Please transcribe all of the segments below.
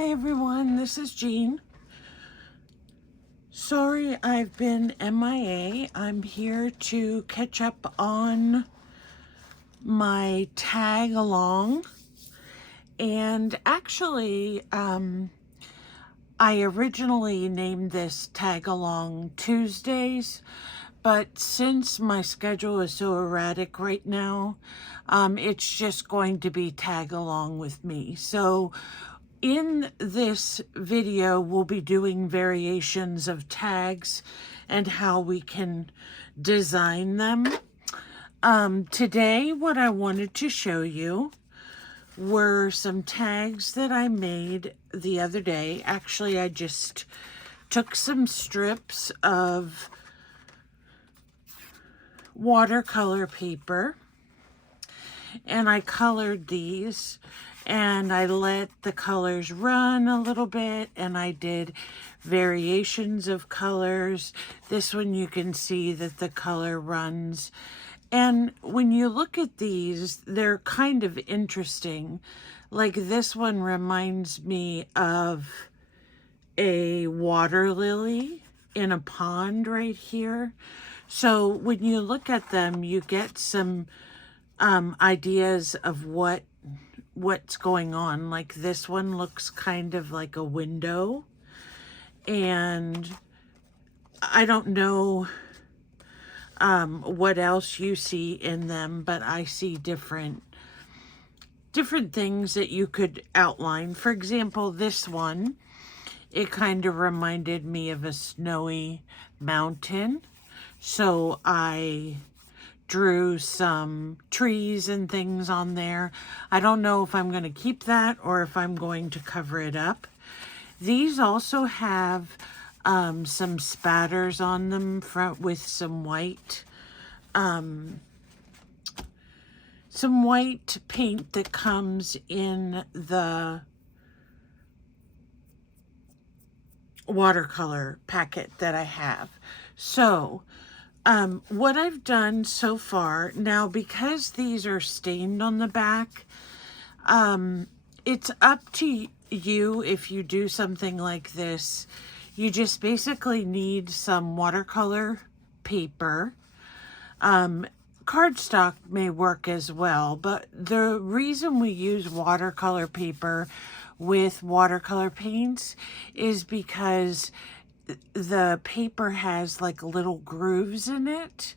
Hi everyone, this is Jean. Sorry I've been MIA. I'm here to catch up on my tag along. And actually, I originally named this tag along Tuesdays, but since my schedule is so erratic right now, it's just going to be tag along with me. So in this video, we'll be doing variations of tags and how we can design them. Today, what I wanted to show you were some tags that I made the other day. Actually, I just took some strips of watercolor paper and I colored these. And I let the colors run a little bit, and I did variations of colors. This one you can see that the color runs. And when you look at these, they're kind of interesting. Like this one reminds me of a water lily in a pond right here. So when you look at them, you get some ideas of what's going on. Like this one looks kind of like a window, and I don't know what else you see in them, but I see different things that you could outline. For example, this one, it kind of reminded me of a snowy mountain, so I drew some trees and things on there. I don't know if I'm going to keep that or if I'm going to cover it up. These also have some spatters on them with some white paint that comes in the watercolor packet that I have. So what I've done so far, now because these are stained on the back, it's up to you if you do something like this. You just basically need some watercolor paper. Cardstock may work as well, but the reason we use watercolor paper with watercolor paints is because the paper has like little grooves in it,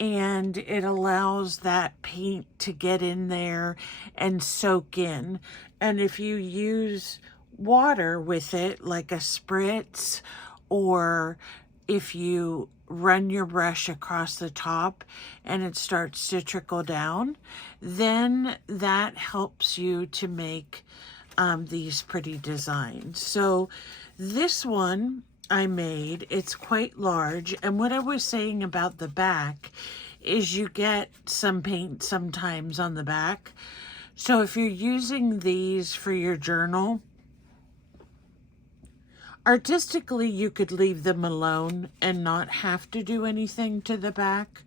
and it allows that paint to get in there and soak in. And if you use water with it, like a spritz, or if you run your brush across the top and it starts to trickle down, then that helps you to make these pretty designs. So this one I made, it's quite large, and what I was saying about the back is you get some paint sometimes on the back. So if you're using these for your journal, artistically you could leave them alone and not have to do anything to the back.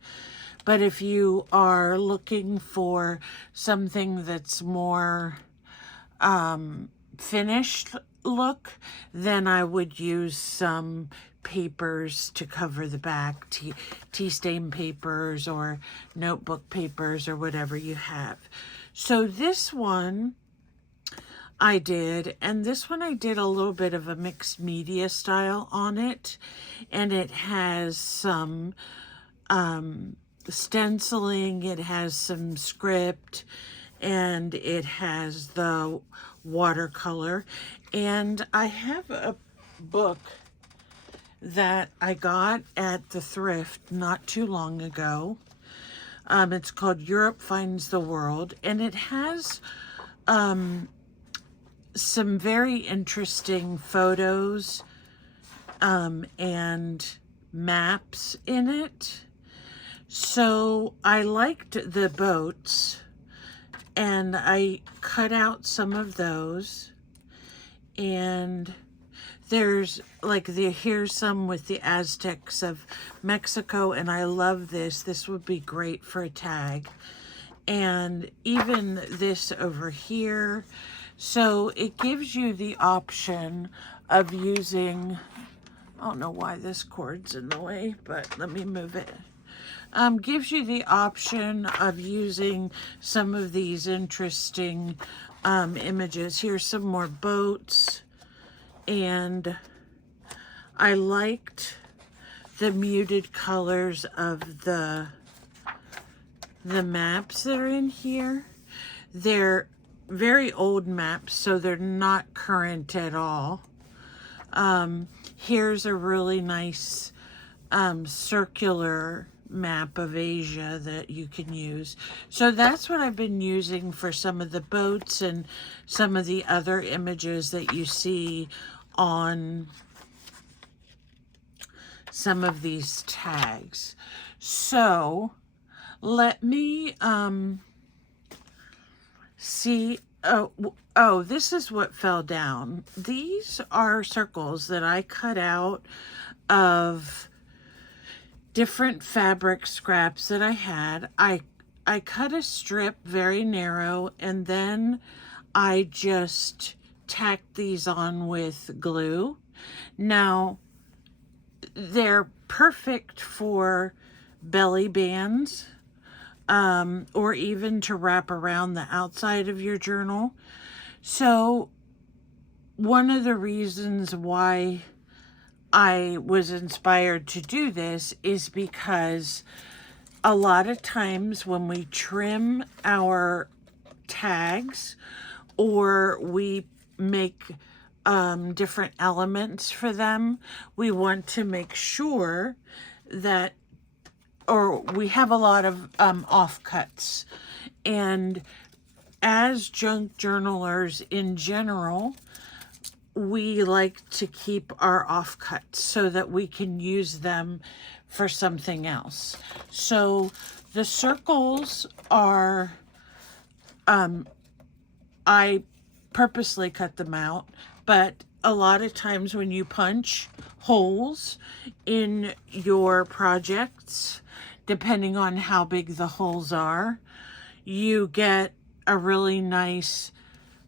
But if you are looking for something that's more finished look, then I would use some papers to cover the back, tea stain papers or notebook papers or whatever you have. So this one I did, and this one I did a little bit of a mixed media style on it, and it has some stenciling, it has some script, and it has the watercolor. And I have a book that I got at the thrift not too long ago. It's called Europe Finds the World, and it has some very interesting photos and maps in it. So I liked the boats, and I cut out some of those. And there's like here's some with the Aztecs of Mexico, and I love this. This would be great for a tag. And even this over here. So it gives you the option of using, I don't know why this cord's in the way, but let me move it. Gives you the option of using some of these interesting images. Here's some more boats, and I liked the muted colors of the maps that are in here. They're very old maps, so they're not current at all. Here's a really nice circular map of Asia that you can use. So that's what I've been using for some of the boats and some of the other images that you see on some of these tags. So let me see. Oh, this is what fell down. These are circles that I cut out of different fabric scraps that I had. I cut a strip very narrow, and then I just tacked these on with glue. Now, they're perfect for belly bands, or even to wrap around the outside of your journal. So one of the reasons why I was inspired to do this is because a lot of times when we trim our tags or we make different elements for them, we want to make sure that, or we have a lot of offcuts. And as junk journalers in general, we like to keep our offcuts so that we can use them for something else. So the circles are, I purposely cut them out, but a lot of times when you punch holes in your projects, depending on how big the holes are, you get a really nice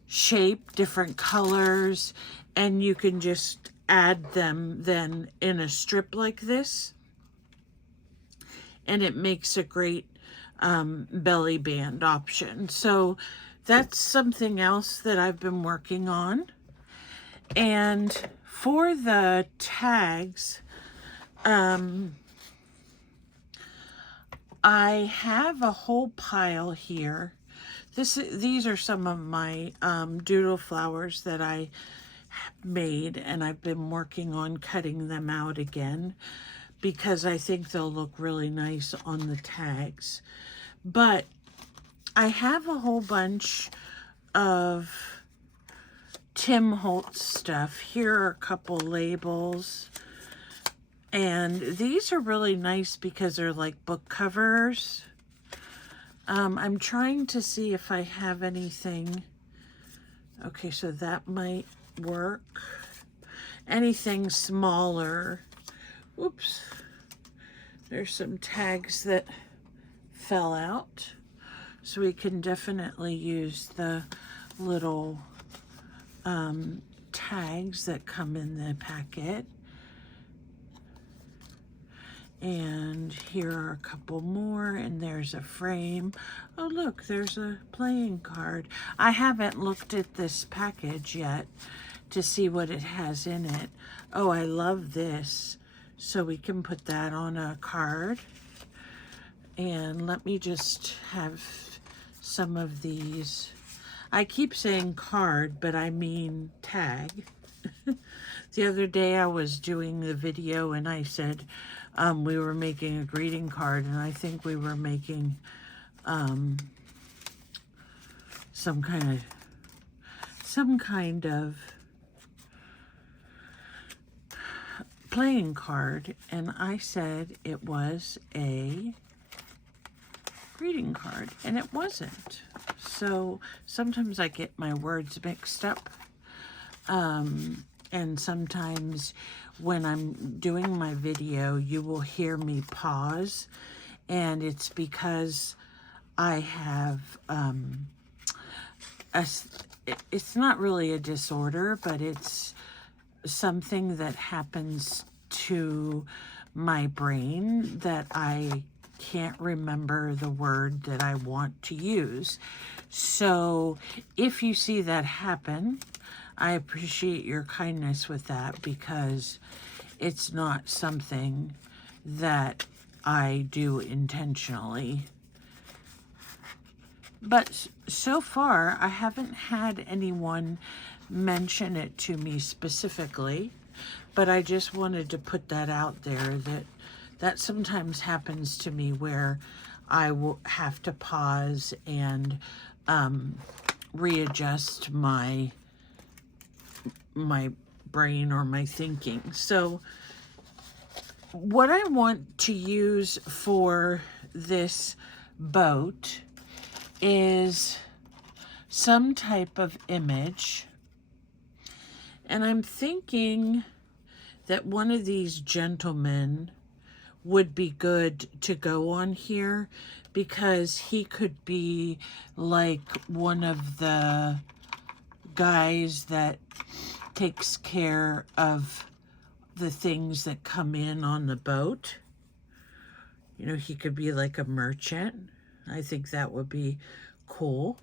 shape, different colors, and you can just add them then in a strip like this, and it makes a great belly band option. So that's something else that I've been working on. And for the tags, I have a whole pile here. These are some of my doodle flowers that I made, and I've been working on cutting them out again because I think they'll look really nice on the tags. But I have a whole bunch of Tim Holtz stuff. Here are a couple labels. And these are really nice because they're like book covers. I'm trying to see if I have anything. Okay, so that might work. Anything smaller. Oops. There's some tags that fell out. So we can definitely use the little tags that come in the packet. And here are a couple more, and there's a frame. Oh, look, there's a playing card. I haven't looked at this package yet to see what it has in it. Oh, I love this. So we can put that on a card. And let me just have some of these. I keep saying card, but I mean tag. The other day I was doing the video and I said we were making a greeting card, and I think we were making some kind of playing card, and I said it was a greeting card, and it wasn't. So sometimes I get my words mixed up. And sometimes when I'm doing my video, you will hear me pause, and it's because I have it's not really a disorder, but it's something that happens to my brain that I can't remember the word that I want to use. So if you see that happen, I appreciate your kindness with that, because it's not something that I do intentionally. But so far, I haven't had anyone mention it to me specifically, but I just wanted to put that out there, that sometimes happens to me, where I will have to pause and readjust my brain or my thinking. So what I want to use for this boat is some type of image. And I'm thinking that one of these gentlemen would be good to go on here, because he could be like one of the guys that takes care of the things that come in on the boat. You know, he could be like a merchant. I think that would be cool.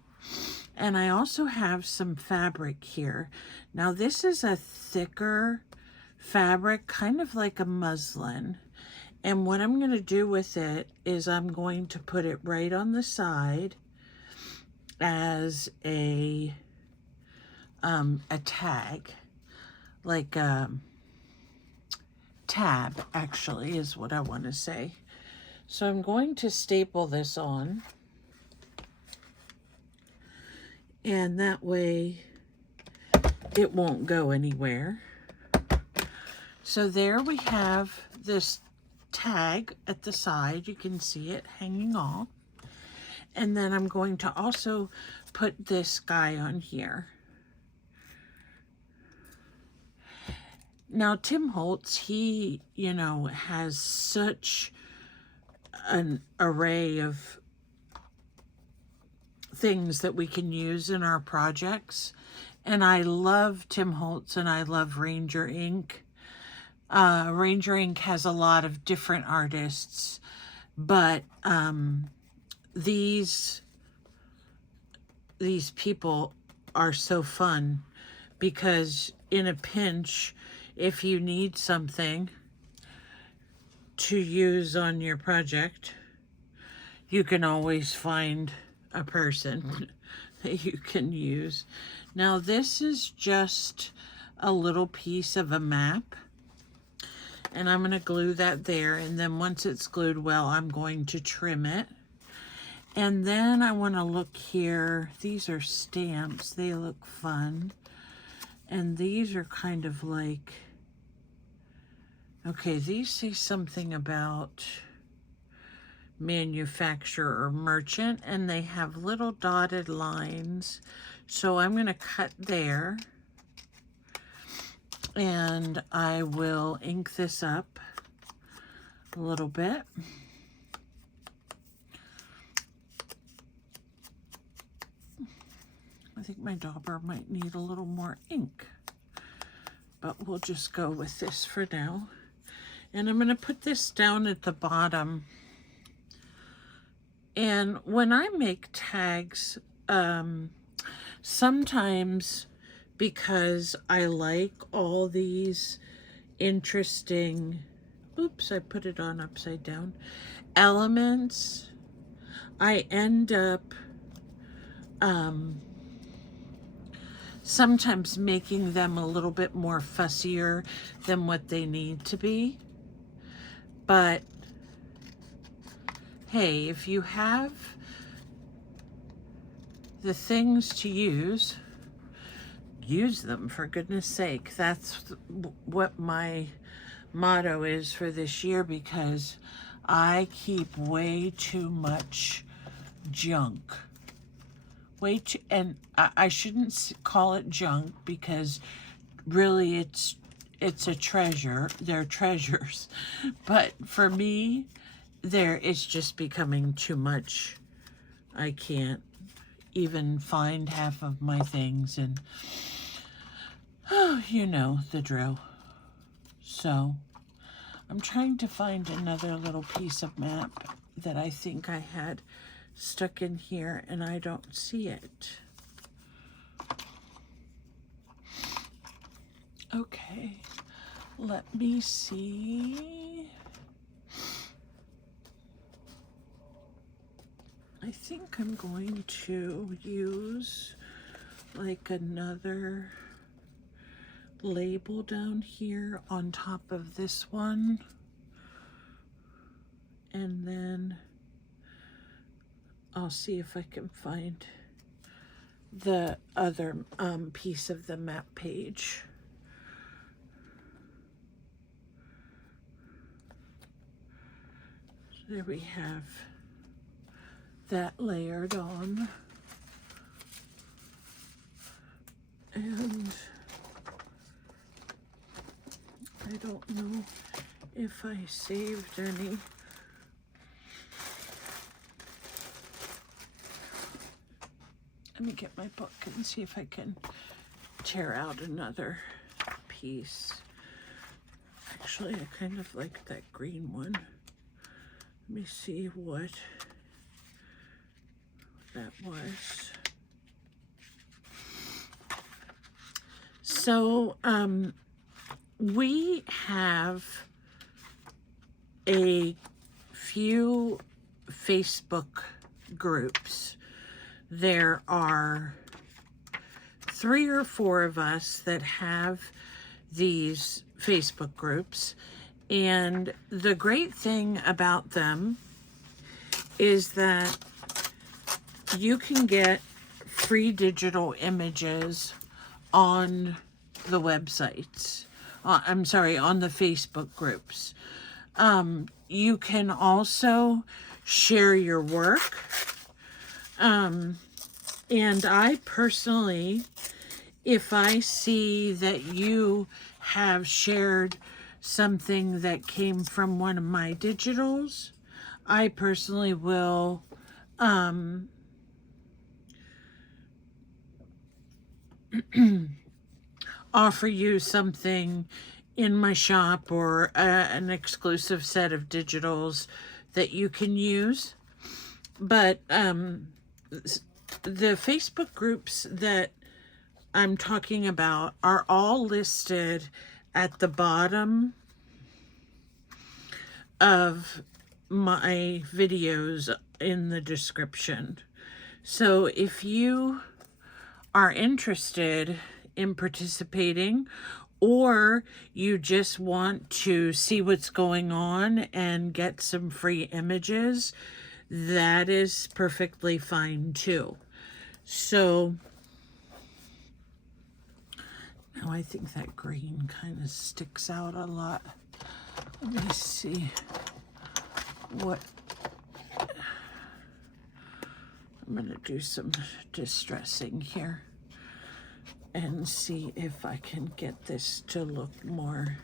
And I also have some fabric here. Now this is a thicker fabric, kind of like a muslin. And what I'm going to do with it is I'm going to put it right on the side as a tag, like a tab, actually, is what I want to say. So I'm going to staple this on, and that way it won't go anywhere. So there we have this tag at the side. You can see it hanging off. And then I'm going to also put this guy on here. Now, Tim Holtz, he, you know, has such an array of things that we can use in our projects. And I love Tim Holtz, and I love Ranger Ink. Ranger Ink has a lot of different artists, but these people are so fun, because in a pinch, if you need something to use on your project, you can always find a person that you can use. Now this is just a little piece of a map, and I'm going to glue that there, and then once it's glued well, I'm going to trim it. And then I want to look here. These are stamps. They look fun. And these are kind of like, okay, these say something about manufacturer or merchant, and they have little dotted lines. So I'm going to cut there, and I will ink this up a little bit. I think my dauber might need a little more ink, but we'll just go with this for now. And I'm going to put this down at the bottom. And when I make tags, sometimes, because I like all these interesting, oops, I put it on upside down, elements, I end up sometimes making them a little bit more fussier than what they need to be. But hey, if you have the things to use them, for goodness sake. That's what my motto is for this year, because I keep way too much junk. And I shouldn't call it junk, because really it's a treasure. They're treasures. But for me, it's just becoming too much. I can't even find half of my things, and oh, you know the drill. So I'm trying to find another little piece of map that I think I had stuck in here, and I don't see it. Okay, let me see. I think I'm going to use like another label down here on top of this one, and then I'll see if I can find the other piece of the map page. So there we have that layered on, and I don't know if I saved any. Let me get my book and see if I can tear out another piece. Actually, I kind of like that green one. Let me see what that was. So, we have a few Facebook groups. There are 3 or 4 of us that have these Facebook groups, and the great thing about them is that you can get free digital images on the websites. I'm sorry, on the Facebook groups. You can also share your work. And I personally, if I see that you have shared something that came from one of my digitals, I personally will offer you something in my shop, or an exclusive set of digitals that you can use. But the Facebook groups that I'm talking about are all listed at the bottom of my videos in the description. So if you are interested in participating, or you just want to see what's going on and get some free images, that is perfectly fine too. So now I think that green kind of sticks out a lot. Let me see what, I'm going to do some distressing here and see if I can get this to look more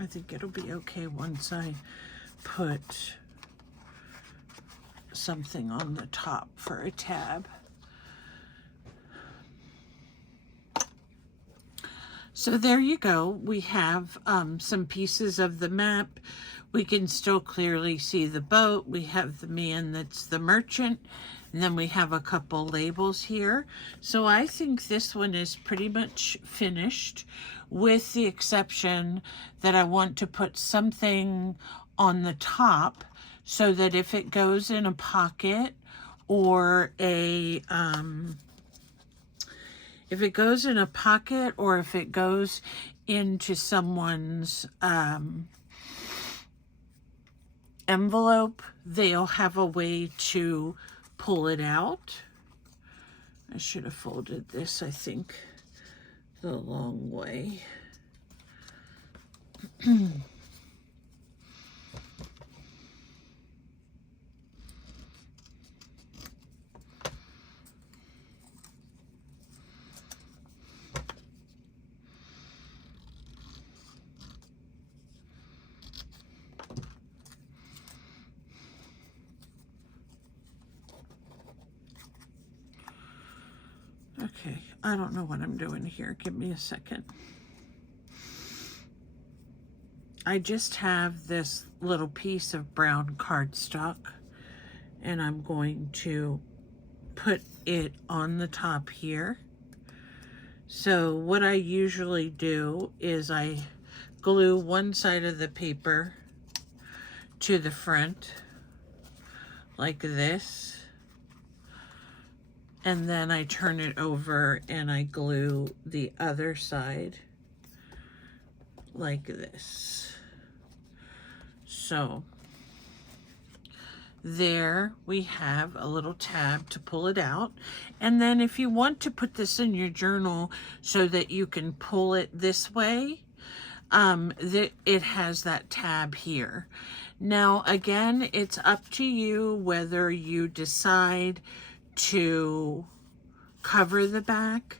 I think it'll be okay once I put something on the top for a tab. So there you go. We have some pieces of the map. We can still clearly see the boat. We have the man that's the merchant. And then we have a couple labels here. So I think this one is pretty much finished, with the exception that I want to put something on the top so that if it goes in a pocket or a if it goes in a pocket, or if it goes into someone's envelope, they'll have a way to pull it out. I should have folded this, I think, the long way. I don't know what I'm doing here. Give me a second. I just have this little piece of brown cardstock, and I'm going to put it on the top here. So what I usually do is I glue one side of the paper to the front like this, and then I turn it over and I glue the other side like this. So there we have a little tab to pull it out. And then if you want to put this in your journal so that you can pull it this way, it has that tab here. Now again, it's up to you whether you decide to cover the back.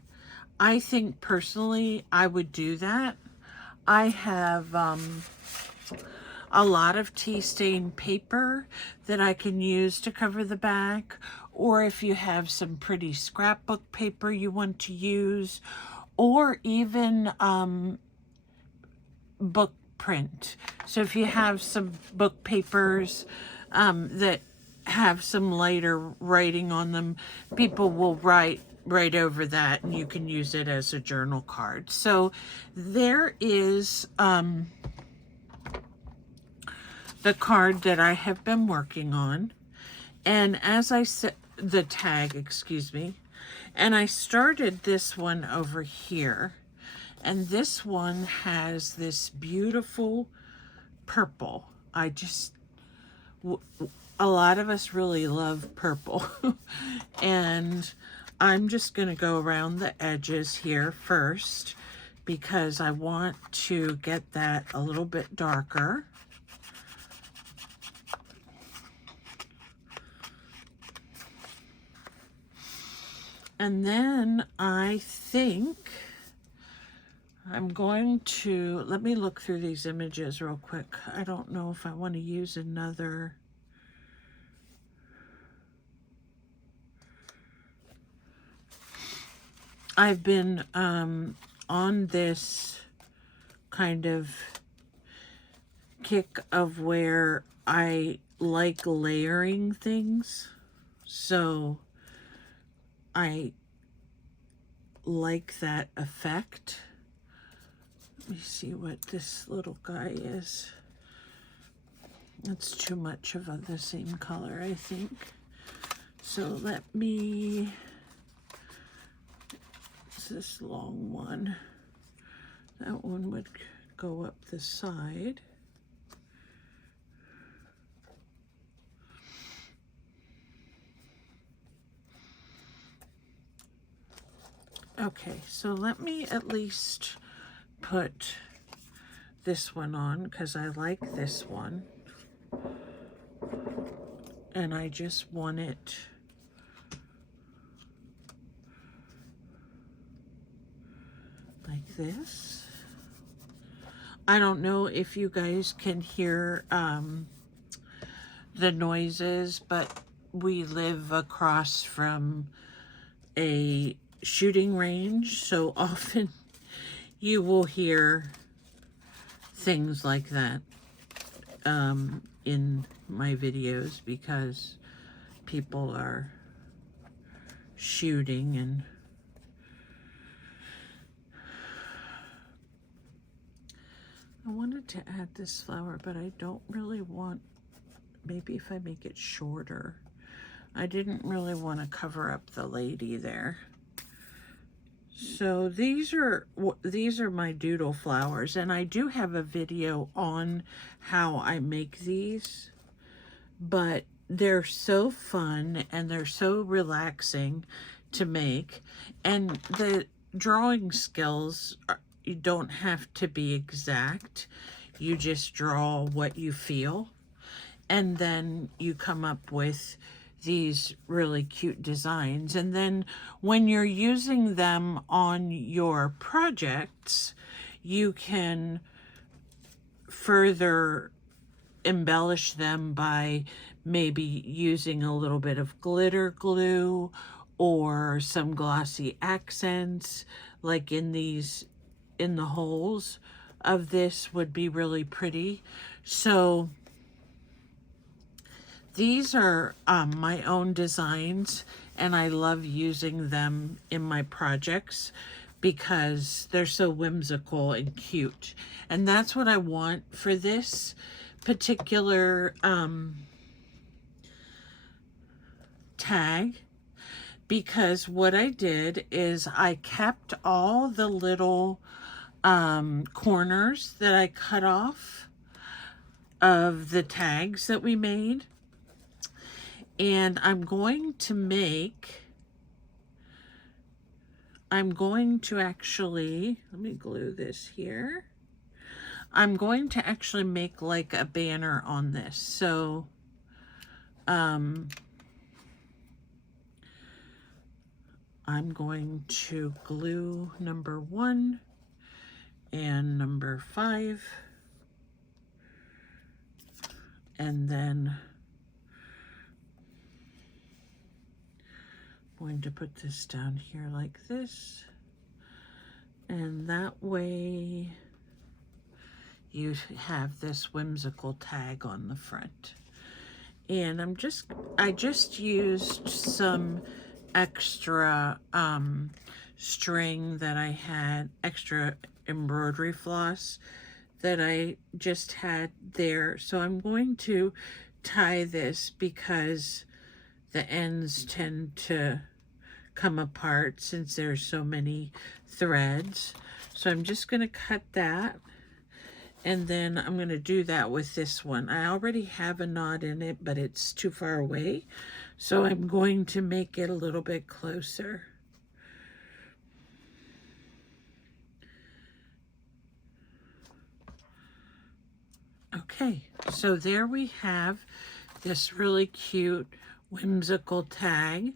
I think personally I would do that. I have a lot of tea stain paper that I can use to cover the back, or if you have some pretty scrapbook paper you want to use, or even book print. So if you have some book papers that have some lighter writing on them, people will write over that and you can use it as a journal card. So there is the card that I have been working on, and as I said, the tag, excuse me, and I started this one over here, and this one has this beautiful purple. A lot of us really love purple. And I'm just going to go around the edges here first because I want to get that a little bit darker. And then I think I'm going to, let me look through these images real quick. I don't know if I want to use another. I've been on this kind of kick of where I like layering things. So I like that effect. Let me see what this little guy is. It's too much of the same color, I think. So let me, it's this long one. That one would go up the side. Okay, so let me at least put this one on because I like this one. And I just want it like this. I don't know if you guys can hear the noises, but we live across from a shooting range, so often you will hear things like that in my videos because people are shooting. And I wanted to add this flower, but I don't really want, maybe if I make it shorter. I didn't really want to cover up the lady there. So these are my doodle flowers, and I do have a video on how I make these, but they're so fun and they're so relaxing to make, and the drawing skills you don't have to be exact. You just draw what you feel, and then you come up with these really cute designs. And then when you're using them on your projects, you can further embellish them by maybe using a little bit of glitter glue or some glossy accents like in the holes of this would be really pretty. So these are my own designs, and I love using them in my projects because they're so whimsical and cute. And that's what I want for this particular tag, because what I did is I kept all the little corners that I cut off of the tags that we made. And I'm going to actually, let me glue this here. I'm going to actually make like a banner on this. So, I'm going to glue number 1 and number 5. And then I'm going to put this down here like this. And that way you have this whimsical tag on the front. And I just used some extra string that I had, extra embroidery floss that I just had there. So I'm going to tie this because the ends tend to come apart since there's so many threads. So I'm just going to cut that, and then I'm going to do that with this one. I already have a knot in it, but it's too far away, so I'm going to make it a little bit closer. Okay, so there we have this really cute whimsical tag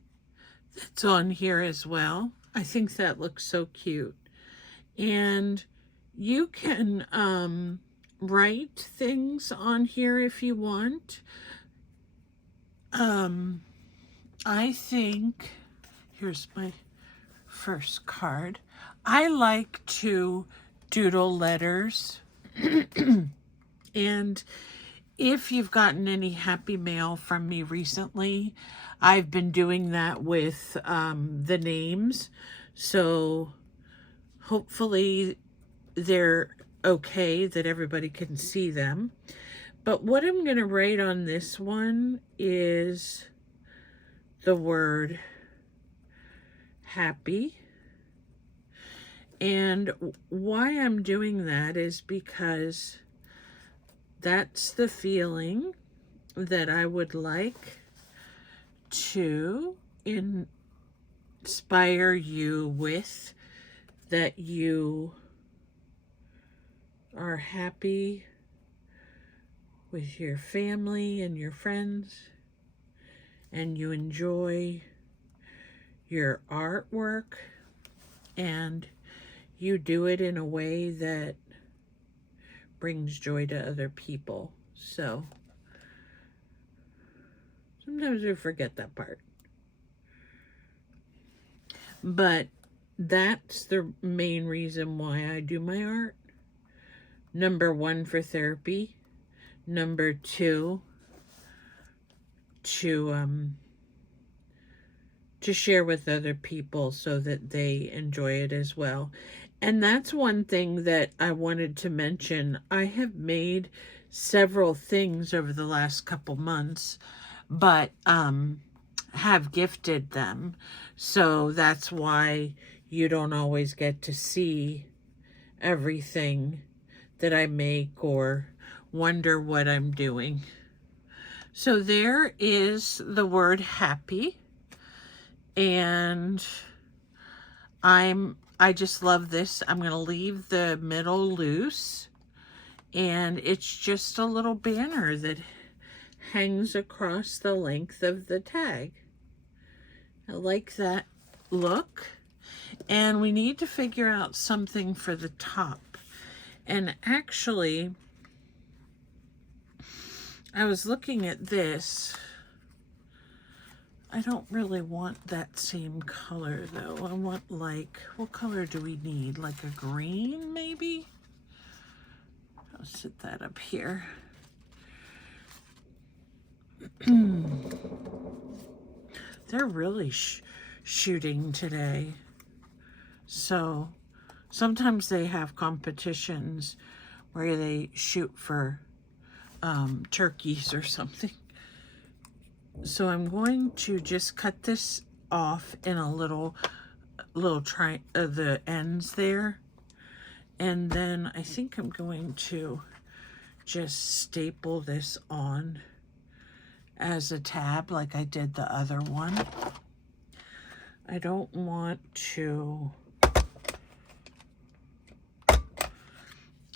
that's on here as well. I think that looks so cute. And you can write things on here if you want. I think, here's my first card. I like to doodle letters. And if you've gotten any happy mail from me recently, I've been doing that with the names. So hopefully they're okay, that everybody can see them. But what I'm going to write on this one is the word happy. And why I'm doing that is because that's the feeling that I would like to inspire you with, that you are happy with your family and your friends, and you enjoy your artwork, and you do it in a way that brings joy to other people. So sometimes we forget that part. But that's the main reason why I do my art. Number 1, for therapy. Number 2, to share with other people so that they enjoy it as well. And that's one thing that I wanted to mention. I have made several things over the last couple months, but have gifted them. So that's why you don't always get to see everything that I make or wonder what I'm doing. So there is the word happy. And I just love this. I'm going to leave the middle loose, and it's just a little banner that hangs across the length of the tag. I like that look. And we need to figure out something for the top. And actually, I was looking at this. I don't really want that same color though. I want like, what color do we need? Like a green maybe? I'll set that up here. They're really shooting today. So sometimes they have competitions where they shoot for turkeys or something. So I'm going to just cut this off in a little the ends there. And then I think I'm going to just staple this on as a tab like I did the other one. I don't want to...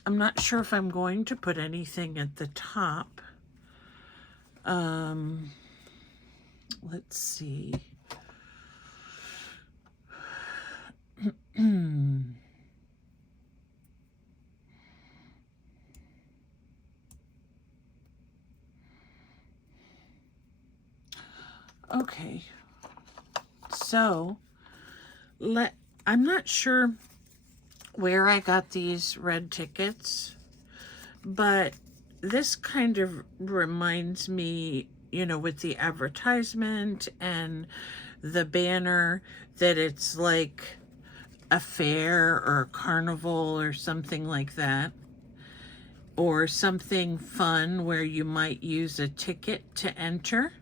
I'm not sure if I'm going to put anything at the top. Let's see. Okay. So, I'm not sure where I got these red tickets, but this kind of reminds me, you know, with the advertisement and the banner, that it's like a fair or a carnival or something like that, or something fun where you might use a ticket to enter.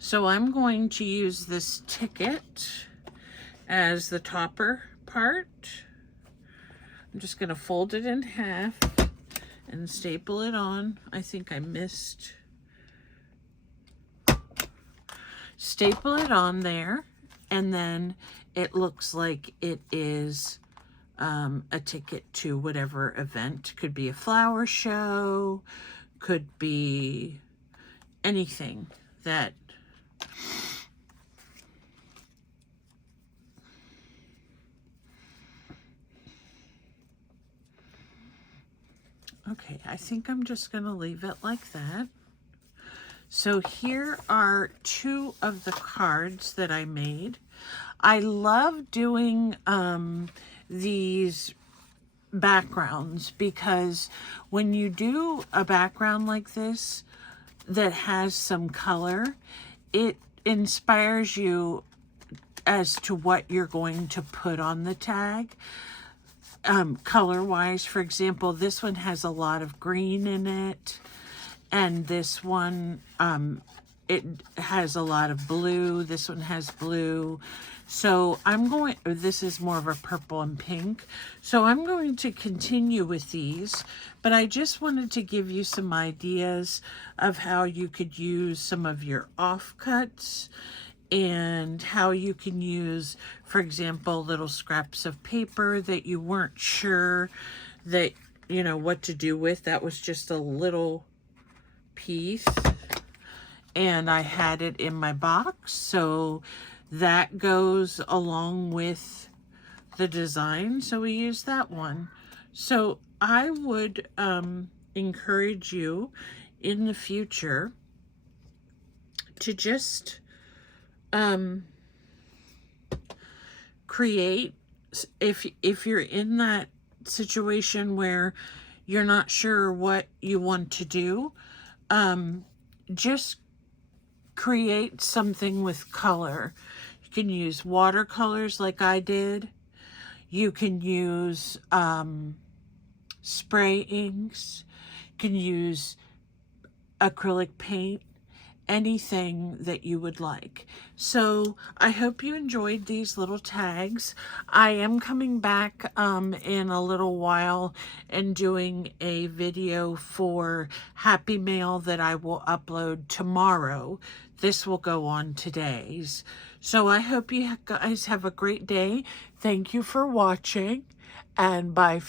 So I'm going to use this ticket as the topper part. I'm just going to fold it in half and staple it on. I think I missed. Staple it on there, and then it looks like it is a ticket to whatever event. Could be a flower show, could be anything that... Okay, I think I'm just going to leave it like that. So here are two of the cards that I made. I love doing these backgrounds because when you do a background like this that has some color, it inspires you as to what you're going to put on the tag. Color-wise, for example, this one has a lot of green in it, and this one, it has a lot of blue. This one has blue. So this is more of a purple and pink. So I'm going to continue with these, but I just wanted to give you some ideas of how you could use some of your offcuts and how you can use, for example, little scraps of paper that you weren't sure that, you know, what to do with. That was just a little piece, and I had it in my box, so that goes along with the design, so we use that one. So I would encourage you in the future to just create, if you're in that situation where you're not sure what you want to do, just create something with color. You can use watercolors like I did. You can use spray inks. You can use acrylic paint. Anything that you would like. So I hope you enjoyed these little tags. I am coming back in a little while and doing a video for Happy Mail that I will upload tomorrow. This will go on today's. So I hope you guys have a great day. Thank you for watching, and bye.